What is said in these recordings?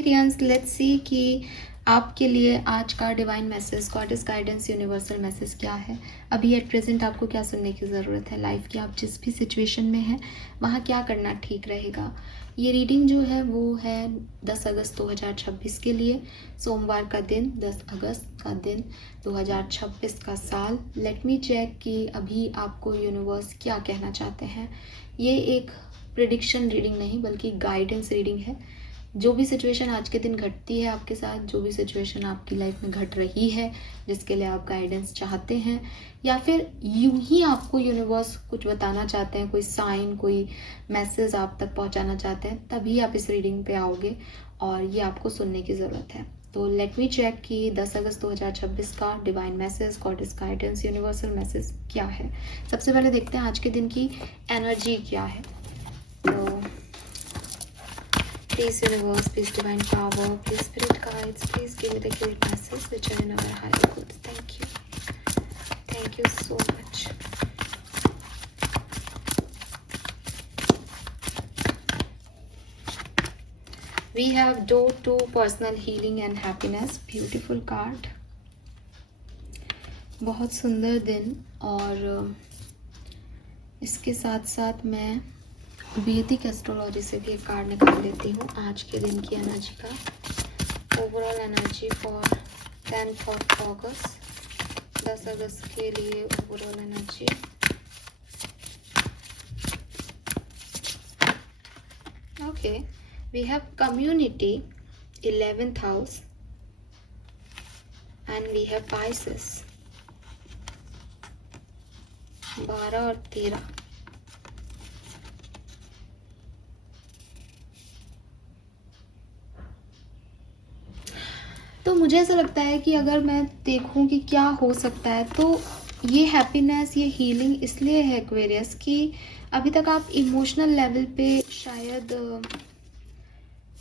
Experience. Let's see कि आपके लिए आज का divine message, goddess guidance, universal message क्या है। अभी एट प्रेजेंट आपको क्या सुनने की ज़रूरत है लाइफ की, आप जिस भी सिचुएशन में हैं वहाँ क्या करना ठीक रहेगा। ये रीडिंग जो है वो है 10 अगस्त 2026 के लिए, सोमवार का दिन, 10 अगस्त का दिन, 2026 का साल। लेट मी चेक कि अभी आपको यूनिवर्स क्या कहना चाहते हैं। ये एक प्रिडिक्शन रीडिंग नहीं बल्कि गाइडेंस रीडिंग है। जो भी सिचुएशन आज के दिन घटती है आपके साथ, जो भी सिचुएशन आपकी लाइफ में घट रही है जिसके लिए आप गाइडेंस चाहते हैं, या फिर यूं ही आपको यूनिवर्स कुछ बताना चाहते हैं, कोई साइन, कोई मैसेज आप तक पहुंचाना चाहते हैं, तभी आप इस रीडिंग पे आओगे और ये आपको सुनने की ज़रूरत है। तो लेट मी चेक कि 10 अगस्त 2026 का divine message, goddess guidance, universal message क्या है। सबसे पहले देखते हैं आज के दिन की एनर्जी क्या है। तो please universe, please divine power, please spirit guides, please give me the great message which are in our higher good. Thank you so much. We have door to personal healing and happiness, beautiful card. बहुत सुंदर दिन। और इसके साथ साथ मैं वैदिक astrology से भी एक कार्ड निकाल लेती हूँ आज के दिन की एनर्जी का। Overall energy for 10th of August, 10 अगस्त के लिए overall energy. Okay, we have community, 11th house, and we have pieces, 12 और 13। तो मुझे ऐसा लगता है कि अगर मैं देखूं कि क्या हो सकता है, तो ये हैप्पीनेस, ये हीलिंग इसलिए है एक्वेरियस कि अभी तक आप इमोशनल लेवल पे शायद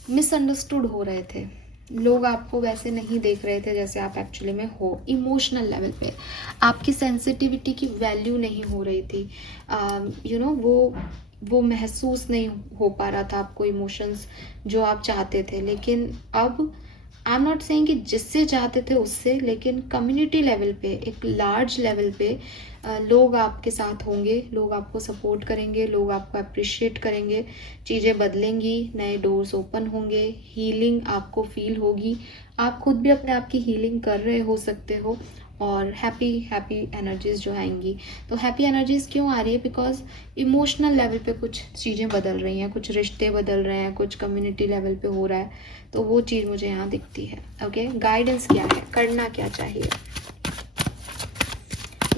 मिसअंडरस्टूड हो रहे थे। लोग आपको वैसे नहीं देख रहे थे जैसे आप एक्चुअली में हो। इमोशनल लेवल पे आपकी सेंसिटिविटी की वैल्यू नहीं हो रही थी। वो महसूस नहीं हो पा रहा था आपको इमोशंस जो आप चाहते थे। लेकिन अब आई एम नॉट सेइंग कि जिससे चाहते थे उससे, लेकिन कम्युनिटी लेवल पे, एक लार्ज लेवल पे लोग आपके साथ होंगे, लोग आपको सपोर्ट करेंगे, लोग आपको अप्रिशिएट करेंगे, चीज़ें बदलेंगी, नए डोर्स ओपन होंगे, हीलिंग आपको फील होगी। आप खुद भी अपने आप की हीलिंग कर रहे हो सकते हो, और हैप्पी एनर्जीज जो आएंगी। तो हैप्पी एनर्जीज क्यों आ रही है? बिकॉज इमोशनल लेवल पे कुछ चीज़ें बदल रही हैं, कुछ रिश्ते बदल रहे हैं, कुछ कम्युनिटी लेवल पे हो रहा है। तो वो चीज़ मुझे यहाँ दिखती है। ओके, गाइडेंस क्या है, करना क्या चाहिए?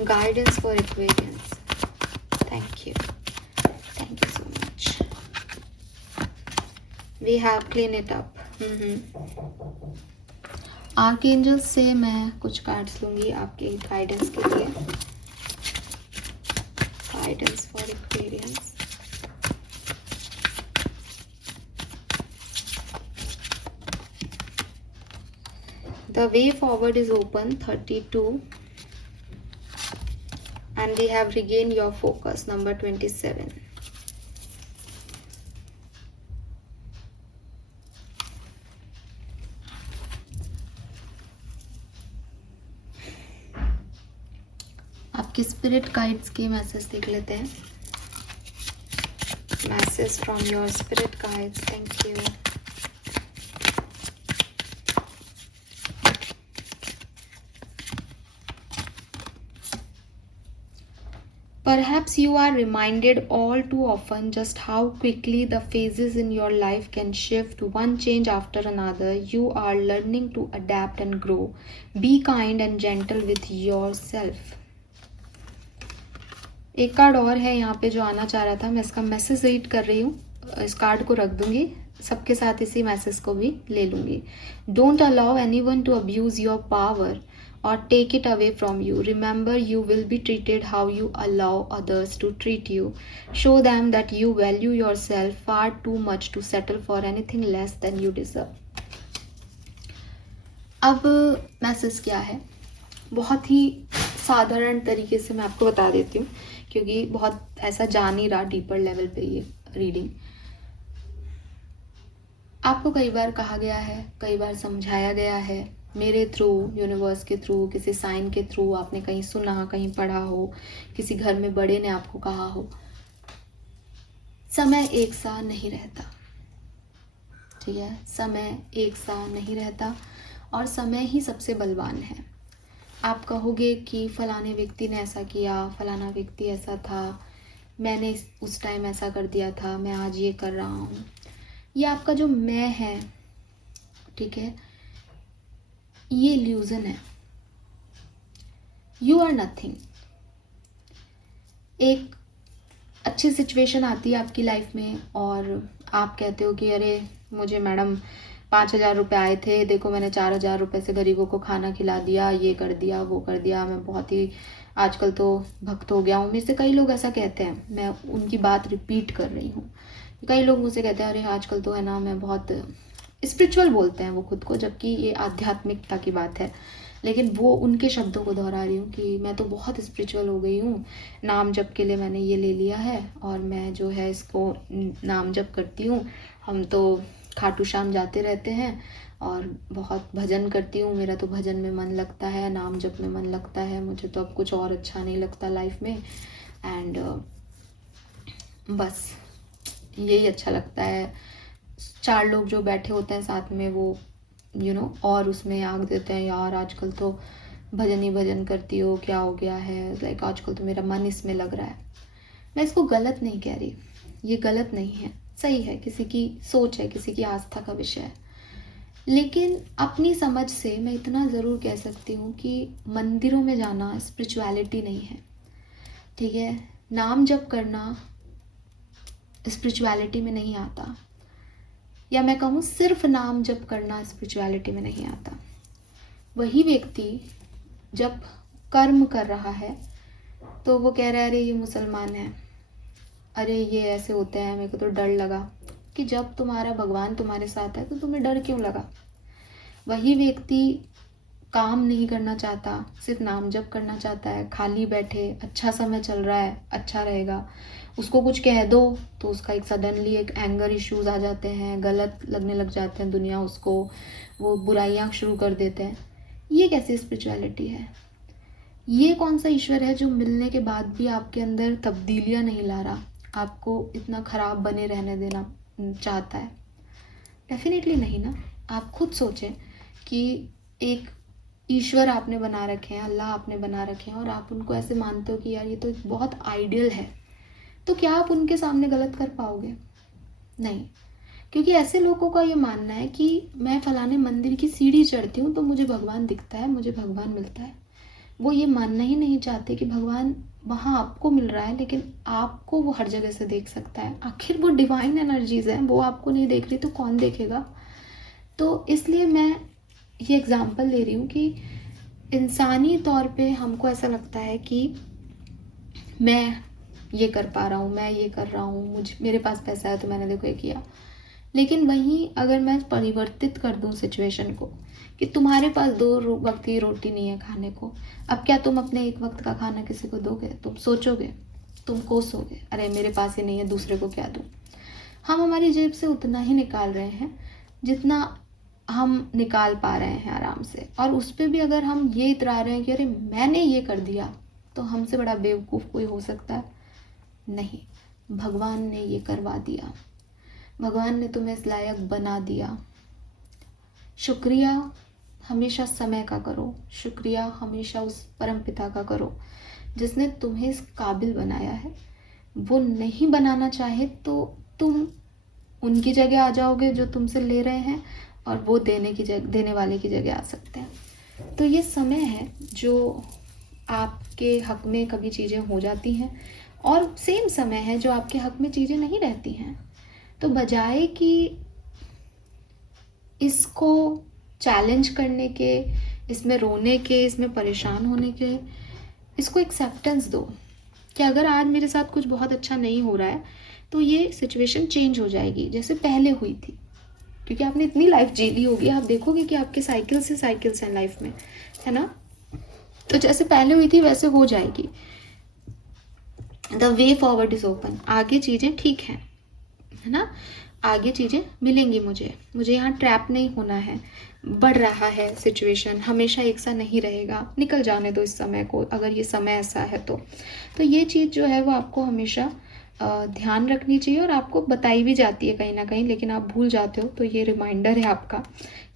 Guidance for Aquarians. Thank you so much. We have clean it up. Archangels से मैं कुछ कार्ड्स लूंगी आपके गाइडेंस के लिए। Guidance for Aquarians. The way forward is open, 32, and we have regained your focus, number 27. आपके स्पिरिट गाइड्स के message देख लेते हैं। Message from your spirit guides. Thank you. Perhaps you are reminded all too often just how quickly the phases in your life can shift, one change after another. You are learning to adapt and grow. Be kind and gentle with yourself. एक card और है यहाँ पे जो आना चाह रहा था, मैं इसका मैसेज रीड कर रही हूँ, इस कार्ड को रख दूंगी, सबके साथ इसी मैसेज को भी ले लूंगी। Don't allow anyone to abuse your power or take it away from you. Remember, you will be treated how you allow others to treat you. Show them that you value yourself far too much to settle for anything less than you deserve. अब message क्या है? बहुत ही साधारण तरीके से मैं आपको बता देती हूँ, क्योंकि बहुत ऐसा जा नहीं रहा डीपर लेवल पे ये रीडिंग। आपको कई बार कहा गया है, कई बार समझाया गया है, मेरे थ्रू, यूनिवर्स के थ्रू, किसी साइन के थ्रू, आपने कहीं सुना, कहीं पढ़ा हो, किसी घर में बड़े ने आपको कहा हो, समय एक सा नहीं रहता। ठीक है, समय एक सा नहीं रहता और समय ही सबसे बलवान है। आप कहोगे कि फलाने व्यक्ति ने ऐसा किया, फलाना व्यक्ति ऐसा था, मैंने उस टाइम ऐसा कर दिया था, मैं आज ये कर रहा हूँ। ये आपका जो मैं है, ठीक है, ये इल्यूजन है। You are nothing. एक अच्छी सिचुएशन आती है आपकी लाइफ में और आप कहते हो कि अरे मुझे मैडम 5,000 रुपये आए थे, देखो मैंने 4,000 रुपये से गरीबों को खाना खिला दिया, ये कर दिया, वो कर दिया, मैं बहुत ही आजकल तो भक्त हो गया हूँ। मेरे से कई लोग ऐसा कहते हैं, मैं उनकी बात रिपीट कर रही हूँ। कई लोग मुझसे कहते हैं अरे आजकल तो है ना, मैं बहुत स्पिरिचुअल बोलते हैं वो खुद को, जबकि ये आध्यात्मिकता की बात है, लेकिन वो उनके शब्दों को दोहरा रही हूँ कि मैं तो बहुत स्पिरिचुअल हो गई हूँ, नाम जप के लिए मैंने ये ले लिया है और मैं जो है इसको नाम जप करती हूँ। हम तो खाटू श्याम जाते रहते हैं और बहुत भजन करती हूँ, मेरा तो भजन में मन लगता है, नाम जप में मन लगता है, मुझे तो अब कुछ और अच्छा नहीं लगता लाइफ में। एंड बस यही अच्छा लगता है। 4 लोग जो बैठे होते हैं साथ में वो और उसमें आग देते हैं, यार आजकल तो भजन ही भजन करती हो, क्या हो गया है, लाइक आजकल तो मेरा मन इसमें लग रहा है। मैं इसको गलत नहीं कह रही, ये गलत नहीं है, सही है, किसी की सोच है, किसी की आस्था का विषय है। लेकिन अपनी समझ से मैं इतना ज़रूर कह सकती हूँ कि मंदिरों में जाना स्पिरिचुअलिटी नहीं है। ठीक है, नाम जप करना स्पिरिचुअलिटी में नहीं आता, या मैं कहूँ सिर्फ नाम जप करना स्पिरिचुअलिटी में नहीं आता। वही व्यक्ति जब कर्म कर रहा है तो वो कह रहा है अरे ये मुसलमान है, अरे ये ऐसे होते हैं, मेरे को तो डर लगा। कि जब तुम्हारा भगवान तुम्हारे साथ है तो तुम्हें डर क्यों लगा? वही व्यक्ति काम नहीं करना चाहता, सिर्फ नाम जप करना चाहता है, खाली बैठे, अच्छा समय चल रहा है, अच्छा रहेगा, उसको कुछ कह दो तो उसका एक सडनली एक एंगर इश्यूज आ जाते हैं, गलत लगने लग जाते हैं दुनिया उसको, वो बुराइयां शुरू कर देते हैं। ये कैसी स्पिरिचुअलिटी है? ये कौन सा ईश्वर है जो मिलने के बाद भी आपके अंदर तब्दीलियां नहीं ला रहा, आपको इतना खराब बने रहने देना चाहता है? डेफिनेटली नहीं ना। आप खुद सोचें कि एक ईश्वर आपने बना रखे हैं, अल्लाह आपने बना रखे हैं और आप उनको ऐसे मानते हो कि यार ये तो एक बहुत आइडियल है, तो क्या आप उनके सामने गलत कर पाओगे? नहीं, क्योंकि ऐसे लोगों का ये मानना है कि मैं फलाने मंदिर की सीढ़ी चढ़ती हूँ तो मुझे भगवान दिखता है, मुझे भगवान मिलता है। वो ये मानना ही नहीं चाहते कि भगवान वहाँ आपको मिल रहा है, लेकिन आपको वो हर जगह से देख सकता है। आखिर वो डिवाइन एनर्जीज हैं, वो आपको नहीं देख रही तो कौन देखेगा? तो इसलिए मैं ये एग्जाम्पल ले रही हूँ कि इंसानी तौर पे हमको ऐसा लगता है कि मैं ये कर पा रहा हूँ, मैं ये कर रहा हूँ, मेरे पास पैसा है तो मैंने देखो ये किया। लेकिन वहीं अगर मैं परिवर्तित कर दूँ सिचुएशन को कि तुम्हारे पास 2 वक्त की रोटी नहीं है खाने को, अब क्या तुम अपने 1 वक्त का खाना किसी को दोगे? तुम सोचोगे, तुम कोसोगे, अरे मेरे पास ही नहीं है, दूसरे को क्या दूँ? हम हमारी जेब से उतना ही निकाल रहे हैं जितना हम निकाल पा रहे हैं आराम से, और उस पर भी अगर हम ये इतरा रहे हैं कि अरे मैंने ये कर दिया, तो हमसे बड़ा बेवकूफ़ कोई हो सकता है? नहीं, भगवान ने ये करवा दिया, भगवान ने तुम्हें इस लायक बना दिया। शुक्रिया हमेशा समय का करो, शुक्रिया हमेशा उस परम पिता का करो जिसने तुम्हें इस काबिल बनाया है। वो नहीं बनाना चाहे तो तुम उनकी जगह आ जाओगे जो तुमसे ले रहे हैं, और वो देने वाले की जगह आ सकते हैं। तो ये समय है जो आपके हक में कभी चीज़ें हो जाती हैं, और सेम समय है जो आपके हक में चीज़ें नहीं रहती हैं। तो बजाय कि इसको चैलेंज करने के, इसमें रोने के, इसमें परेशान होने के, इसको एक्सेप्टेंस दो कि अगर आज मेरे साथ कुछ बहुत अच्छा नहीं हो रहा है तो ये सिचुएशन चेंज हो जाएगी जैसे पहले हुई थी, क्योंकि आपने इतनी लाइफ जी ली होगी, आप देखोगे कि आपके साइकिल्स हैं लाइफ में, है ना? तो जैसे पहले हुई थी वैसे हो जाएगी। The way forward is open, आगे चीज़ें ठीक हैं, है ना? आगे चीज़ें मिलेंगी, मुझे यहाँ ट्रैप नहीं होना है, बढ़ रहा है सिचुएशन, हमेशा एक सा नहीं रहेगा, निकल जाने दो इस समय को, अगर ये समय ऐसा है तो ये चीज़ जो है वो आपको हमेशा ध्यान रखनी चाहिए, और आपको बताई भी जाती है कहीं ना कहीं, लेकिन आप भूल जाते हो। तो ये रिमाइंडर है आपका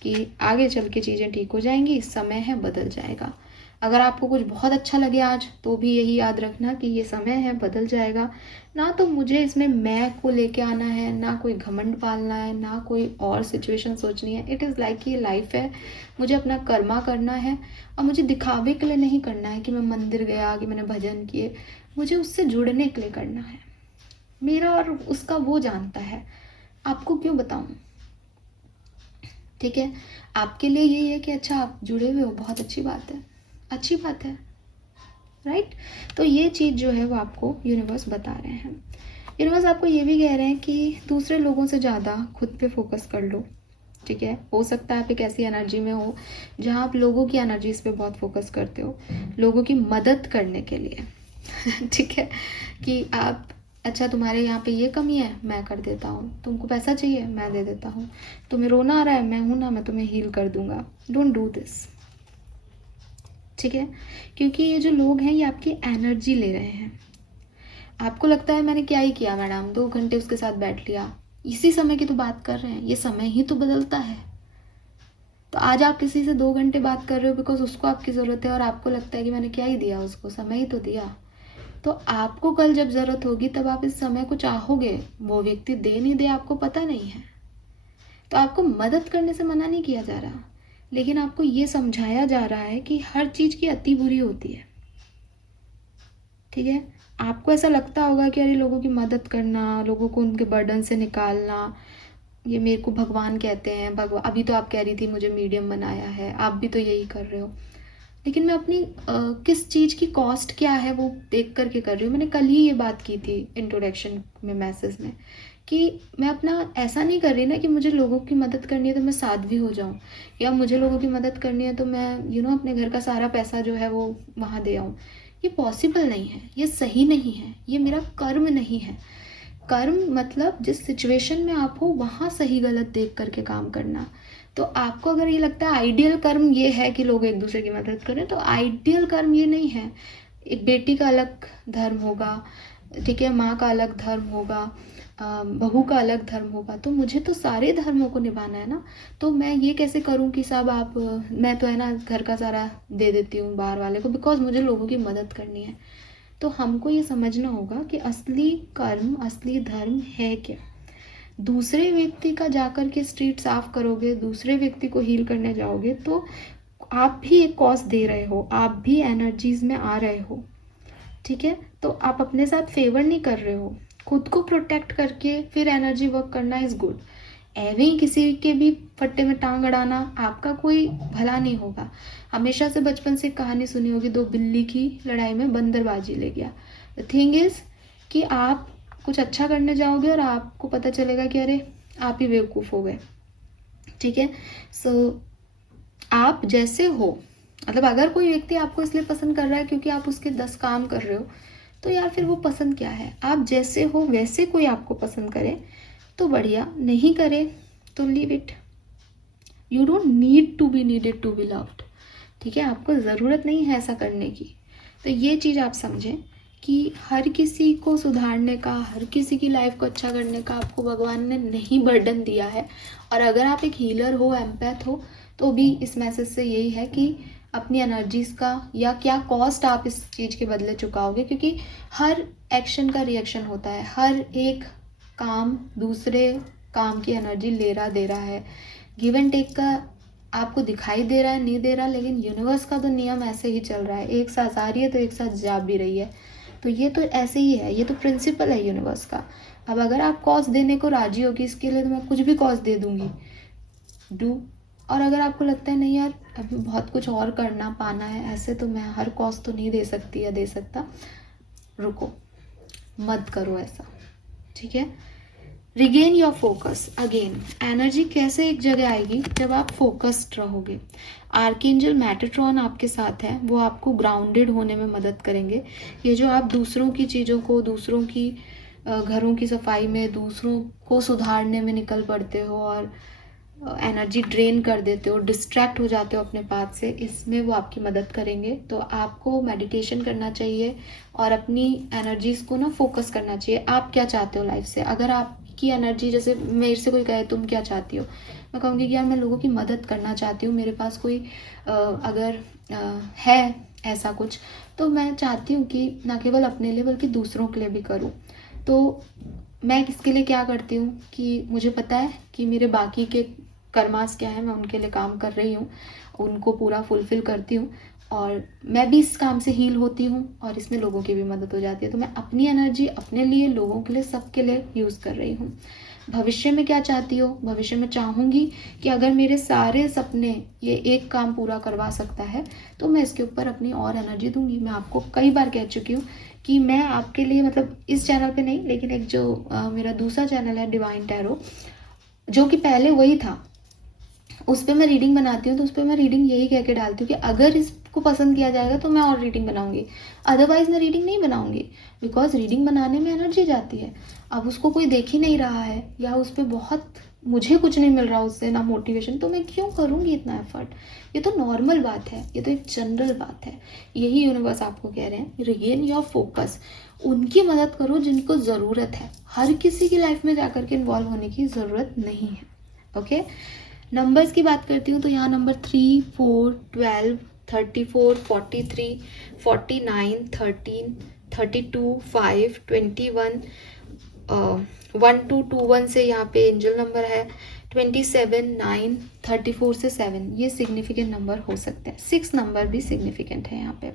कि आगे चल के चीज़ें ठीक हो जाएंगी, समय है, बदल जाएगा। अगर आपको कुछ बहुत अच्छा लगे आज, तो भी यही याद रखना कि ये समय है, बदल जाएगा। ना तो मुझे इसमें मैं को लेके आना है, ना कोई घमंड पालना है, ना कोई और सिचुएशन सोचनी है। इट इज़ लाइक ये लाइफ है, मुझे अपना कर्मा करना है, और मुझे दिखावे के लिए नहीं करना है कि मैं मंदिर गया, कि मैंने भजन किए। मुझे उससे जुड़ने के लिए करना है, मेरा और उसका वो जानता है, आपको क्यों बताऊं। ठीक है, आपके लिए यही है कि अच्छा आप जुड़े हुए हो, बहुत अच्छी बात है, अच्छी बात है, राइट। तो ये चीज़ जो है वो आपको यूनिवर्स बता रहे हैं। यूनिवर्स आपको ये भी कह रहे हैं कि दूसरे लोगों से ज़्यादा खुद पे फोकस कर लो। ठीक है, हो सकता है आप एक ऐसी एनर्जी में हो जहाँ आप लोगों की एनर्जीज पे बहुत फोकस करते हो, लोगों की मदद करने के लिए। ठीक है, कि आप, अच्छा तुम्हारे यहाँ पे ये कमी है, मैं कर देता हूँ, तुमको पैसा चाहिए, मैं दे देता हूँ, तुम्हें रोना आ रहा है, मैं हूँ ना, मैं तुम्हें हील कर दूंगा। Don't do this. ठीक है, क्योंकि ये जो लोग हैं ये आपकी एनर्जी ले रहे हैं। आपको लगता है मैंने क्या ही किया मैडम, 2 घंटे उसके साथ बैठ लिया, इसी समय की तो बात कर रहे हैं, ये समय ही तो बदलता है। तो आज आप किसी से 2 घंटे बात कर रहे हो बिकॉज उसको आपकी ज़रूरत है, और आपको लगता है कि मैंने क्या ही दिया उसको, समय ही तो दिया। तो आपको कल जब ज़रूरत होगी तब आप इस समय को चाहोगे, वो व्यक्ति दे नहीं दे आपको पता नहीं है। तो आपको मदद करने से मना नहीं किया जा रहा, लेकिन आपको ये समझाया जा रहा है कि हर चीज़ की अति बुरी होती है। ठीक है, आपको ऐसा लगता होगा कि अरे लोगों की मदद करना, लोगों को उनके बर्डन से निकालना, ये मेरे को भगवान कहते हैं। भगवान, अभी तो आप कह रही थी मुझे मीडियम बनाया है, आप भी तो यही कर रहे हो। लेकिन मैं अपनी किस चीज़ की कॉस्ट क्या है वो देख करके कर रही हूँ। मैंने कल ही ये बात की थी इंट्रोडक्शन में, मैसेज में, कि मैं अपना ऐसा नहीं कर रही ना कि मुझे लोगों की मदद करनी है तो मैं साध्वी हो जाऊँ, या मुझे लोगों की मदद करनी है तो मैं अपने घर का सारा पैसा जो है वो वहाँ दे आऊँ। ये पॉसिबल नहीं है, ये सही नहीं है, ये मेरा कर्म नहीं है। कर्म मतलब जिस सिचुएशन में आप हो वहाँ सही गलत देख करके काम करना। तो आपको अगर ये लगता है आइडियल कर्म ये है कि लोग एक दूसरे की मदद करें, तो आइडियल कर्म ये नहीं है। एक बेटी का अलग धर्म होगा, ठीक है, माँ का अलग धर्म होगा, बहू का अलग धर्म होगा। तो मुझे तो सारे धर्मों को निभाना है ना। तो मैं ये कैसे करूँ कि साहब आप, मैं तो है ना घर का सारा दे देती हूँ बाहर वाले को, बिकॉज मुझे लोगों की मदद करनी है। तो हमको ये समझना होगा कि असली कर्म, असली धर्म है क्या। दूसरे व्यक्ति का जाकर के स्ट्रीट साफ करोगे, दूसरे व्यक्ति को हील करने जाओगे, तो आप भी एक कॉस्ट दे रहे हो, आप भी एनर्जीज में आ रहे हो। ठीक है, तो आप अपने साथ फेवर नहीं कर रहे हो। खुद को प्रोटेक्ट करके फिर एनर्जी वर्क करना इज गुड। ऐवे ही किसी के भी फट्टे में टांग अड़ाना, आपका कोई भला नहीं होगा। हमेशा से बचपन से कहानी सुनी होगी, 2 बिल्ली की लड़ाई में बंदर बाजी ले गया। द थिंग इज कि आप कुछ अच्छा करने जाओगे और आपको पता चलेगा कि अरे आप ही बेवकूफ़ हो गए। ठीक है, सो आप जैसे हो, मतलब अगर कोई व्यक्ति आपको इसलिए पसंद कर रहा है क्योंकि आप उसके 10 काम कर रहे हो, तो यार फिर वो पसंद क्या है। आप जैसे हो वैसे कोई आपको पसंद करे तो बढ़िया, नहीं करे तो leave it. You don't need to be needed to be loved. ठीक है, आपको ज़रूरत नहीं है ऐसा करने की। तो ये चीज़ आप समझें कि हर किसी को सुधारने का, हर किसी की लाइफ को अच्छा करने का आपको भगवान ने नहीं बर्डन दिया है। और अगर आप एक हीलर हो, एम्पैथ हो, तो भी इस मैसेज से यही है कि अपनी एनर्जीज का या क्या कॉस्ट आप इस चीज़ के बदले चुकाओगे, क्योंकि हर एक्शन का रिएक्शन होता है। हर एक काम दूसरे काम की एनर्जी ले रहा दे रहा है, गिव एंड टेक का आपको दिखाई दे रहा है, नहीं दे रहा, लेकिन यूनिवर्स का तो नियम ऐसे ही चल रहा है। एक साथ आ रही है तो एक साथ जा भी रही है। तो ये तो ऐसे ही है, ये तो प्रिंसिपल है यूनिवर्स का। अब अगर आप कॉस्ट देने को राजी होगी इसके लिए, तो मैं कुछ भी कॉस्ट दे दूंगी, डू। और अगर आपको लगता है नहीं यार अभी बहुत कुछ और करना पाना है, ऐसे तो मैं हर कॉस्ट तो नहीं दे सकती या दे सकता, रुको, मत करो ऐसा। ठीक है, regain your focus again. Energy कैसे एक जगह आएगी, जब आप फोकस्ड रहोगे। आर्कएंजल मेटाट्रॉन आपके साथ है, वो आपको ग्राउंडेड होने में मदद करेंगे। ये जो आप दूसरों की चीज़ों को, दूसरों की घरों की सफाई में, दूसरों को सुधारने में निकल पड़ते हो और एनर्जी ड्रेन कर देते हो, डिस्ट्रैक्ट हो जाते हो अपने पाथ से, इसमें वो आपकी मदद करेंगे। तो आपको मेडिटेशन करना चाहिए और अपनी एनर्जीज को ना फोकस करना चाहिए। आप क्या चाहते हो लाइफ से? अगर आपकी एनर्जी, जैसे मेरे से कोई कहे तुम क्या चाहती हो, मैं कहूँगी कि यार मैं लोगों की मदद करना चाहती हूँ, मेरे पास कोई अगर है ऐसा कुछ, तो मैं चाहती हूँ कि ना केवल अपने लिए बल्कि दूसरों के लिए भी करूँ। तो मैं इसके लिए क्या करती हूँ कि मुझे पता है कि मेरे बाकी के कर्मास क्या है, मैं उनके लिए काम कर रही हूँ, उनको पूरा फुलफिल करती हूँ और मैं भी इस काम से हील होती हूँ और इसमें लोगों की भी मदद हो जाती है। तो मैं अपनी एनर्जी अपने लिए, लोगों के लिए, सबके लिए यूज़ कर रही हूँ। भविष्य में क्या चाहती हो? भविष्य में चाहूँगी कि अगर मेरे सारे सपने ये एक काम पूरा करवा सकता है तो मैं इसके ऊपर अपनी और एनर्जी दूंगी। मैं आपको कई बार कह चुकी हूँ कि मैं आपके लिए, मतलब इस चैनल पे नहीं, लेकिन एक जो मेरा दूसरा चैनल है डिवाइन टैरो, जो कि पहले वही था, उस पर मैं रीडिंग बनाती हूँ। तो उस पर मैं रीडिंग यही कह के डालती हूँ कि अगर इसको पसंद किया जाएगा तो मैं और रीडिंग बनाऊंगी, अदरवाइज मैं रीडिंग नहीं बनाऊंगी। बिकॉज रीडिंग बनाने में एनर्जी जाती है। अब उसको कोई देख ही नहीं रहा है या उस पर बहुत, मुझे कुछ नहीं मिल रहा उससे, ना मोटिवेशन, तो मैं क्यों करूँगी इतना एफर्ट? ये तो नॉर्मल बात है, ये तो एक जनरल बात है। यही यूनिवर्स आपको कह रहे हैं, रिगेन योर फोकस। उनकी मदद करो जिनको ज़रूरत है। हर किसी की लाइफ में जाकर के इन्वॉल्व होने की ज़रूरत नहीं है। ओके, नंबर्स की बात करती हूँ तो यहाँ नंबर 3, 4, 12, 34, 43, 49, 13, 32, 5, 21, 1221 से यहाँ पे एंजल नंबर है, 27, 9, 34 से 7, ये सिग्निफिकेंट नंबर हो सकते हैं। 6 नंबर भी सिग्निफिकेंट है यहाँ पे।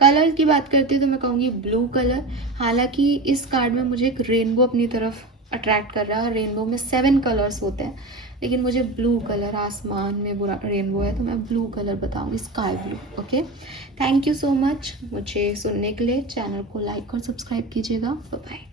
कलर की बात करती हूँ तो मैं कहूँगी ब्लू कलर। हालांकि इस कार्ड में मुझे एक रेनबो अपनी तरफ अट्रैक्ट कर रहा है। रेनबो में 7 कलर्स होते हैं, लेकिन मुझे ब्लू कलर, आसमान में बुरा रेनबो है तो मैं ब्लू कलर बताऊंगी, sky blue. Okay, thank you so much मुझे सुनने के लिए। चैनल को लाइक और सब्सक्राइब कीजिएगा। Bye bye.